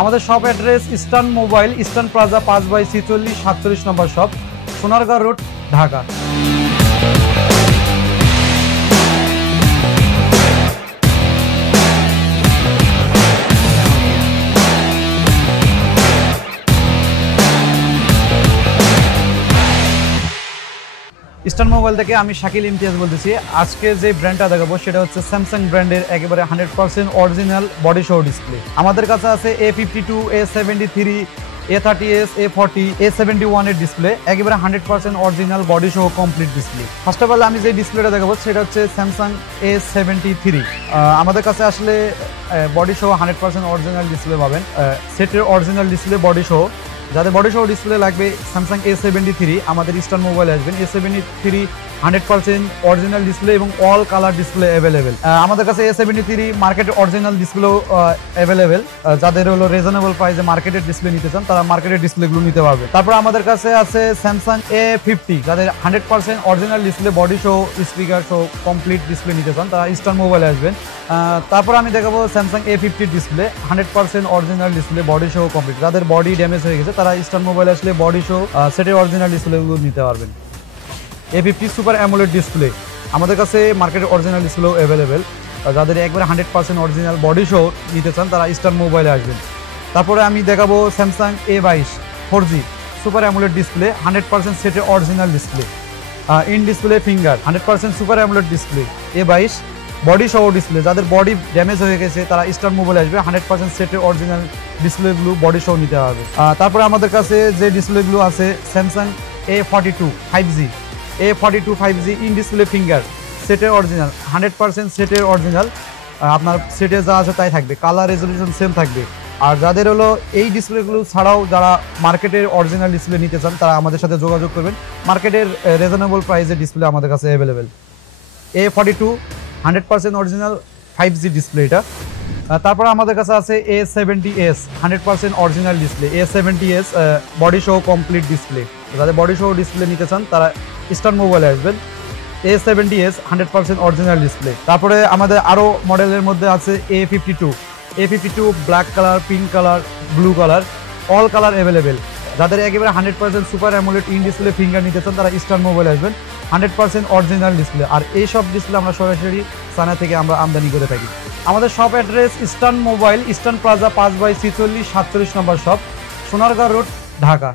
আমাদের shop address eastern mobile, eastern plaza 5/46 number shop, Sonargaon road, Dhaka. Eastern mobile থেকে আমি শাকিল ইমতিয়াজ বলতেছি। আজকে যে ব্র্যান্ডটা দেখাবো সেটা হচ্ছে স্যামসাং ব্র্যান্ডের একেবারে 100% অরিজিনাল বডি সহ ডিসপ্লে। আমাদের কাছে আছে A52, A73, A30s, A40, A71 এর ডিসপ্লে, একেবারে 100% অরিজিনাল বডি সহ complete display. First of all আমি যে ডিসপ্লেটা দেখাবো সেটা হচ্ছে স্যামসাং A73। আমাদের কাছে আসলে বডি সহ 100% অরিজিনাল ডিসপ্লে পাবেন, সেটের অরিজিনাল ডিসপ্লে বডি সহ। যাদের বডি সহ ডিসপ্লে লাগবে স্যামসাং A73 আমাদের ইস্টার্ন মোবাইল আসবেন। A73 100% অরিজিনাল ডিসপ্লে এবং অল কালার ডিসপ্লে অ্যাভেলেবেল। আমাদের কাছে A73 মার্কেটের অরিজিনাল ডিসপ্লেও অ্যাভেলেবেল। যাদের হলো রিজনেবল প্রাইসে মার্কেটের ডিসপ্লে নিতে চান তারা মার্কেটের ডিসপ্লেগুলো নিতে পারবে। তারপর আমাদের কাছে আছে স্যামসাং A50, যাদের 100% অরিজিনাল ডিসপ্লে বডি সহ স্পিকার সহ কমপ্লিট ডিসপ্লে নিতে চান তারা ইস্টার্ন মোবাইলে আসবেন। তারপর আমি দেখাবো Samsung A50 display, 100% original display body সহ কমপ্লিট। যাদের বডি ড্যামেজ হয়ে গেছে তারা ইস্টার্ন মোবাইলে আসলে বডি সহ সেটের অরিজিনাল ডিসপ্লেগুলো নিতে পারবেন। A50 সুপার অ্যামোলেড ডিসপ্লে, আমাদের কাছে মার্কেটের অরিজিনাল ডিসপ্লেও অ্যাভেলেবেল। যাদের একবারে 100% অরিজিনাল বডি সহ নিতে চান তারা ইস্টার্ন মোবাইলে আসবেন। তারপরে আমি দেখাবো Samsung A22 4G super AMOLED display, 100% সেটের original display, in display finger, 100% super AMOLED display. A22 body সহ ডিসপ্লে, যাদের বডি ড্যামেজ হয়ে গেছে তারা ইস্টার্ন মোবাইলে আসবে, 100% সেটের অরিজিনাল ডিসপ্লেগুলো বডি সহ নিতে হবে। তারপরে আমাদের কাছে যে ডিসপ্লেগুলো আছে Samsung A42 5G, A42 5G in display finger, সেটের অরিজিনাল, 100% সেটের অরিজিনাল। আপনার সেটে যা আছে তাই থাকবে, কালার রেজলিউশন সেম থাকবে। আর যাদের হলো এই ডিসপ্লেগুলো ছাড়াও যারা মার্কেটের অরিজিনাল ডিসপ্লে নিতে চান তারা আমাদের সাথে যোগাযোগ করবেন। মার্কেটের রিজনেবল প্রাইসে ডিসপ্লে আমাদের কাছে available. A42 100% original 5G display এটা। তারপর আমাদের কাছে আছে A70s 100% original display, A70s body সহ কমপ্লিট ডিসপ্লে। যাদের বডি সহ ডিসপ্লে নিতে চান তারা ইস্টার্ন মোবাইলে আসবেন। A70s 100% original display. তারপরে আমাদের আরও মডেলের মধ্যে আছে A52 black colour, pink colour, blue colour, all colour available. যাদের একেবারে 100% super AMOLED in display finger নিতে চান তারা ইস্টার্ন মোবাইলে আসবেন, 100% অরিজিনাল ডিসপ্লে। আর এই সব ডিসপ্লে আমরা সরাসরি চায়না থেকে আমরা আমদানি করে থাকি। আমাদের shop address eastern mobile, eastern plaza 5/46 number shop, Sonargaon road, Dhaka.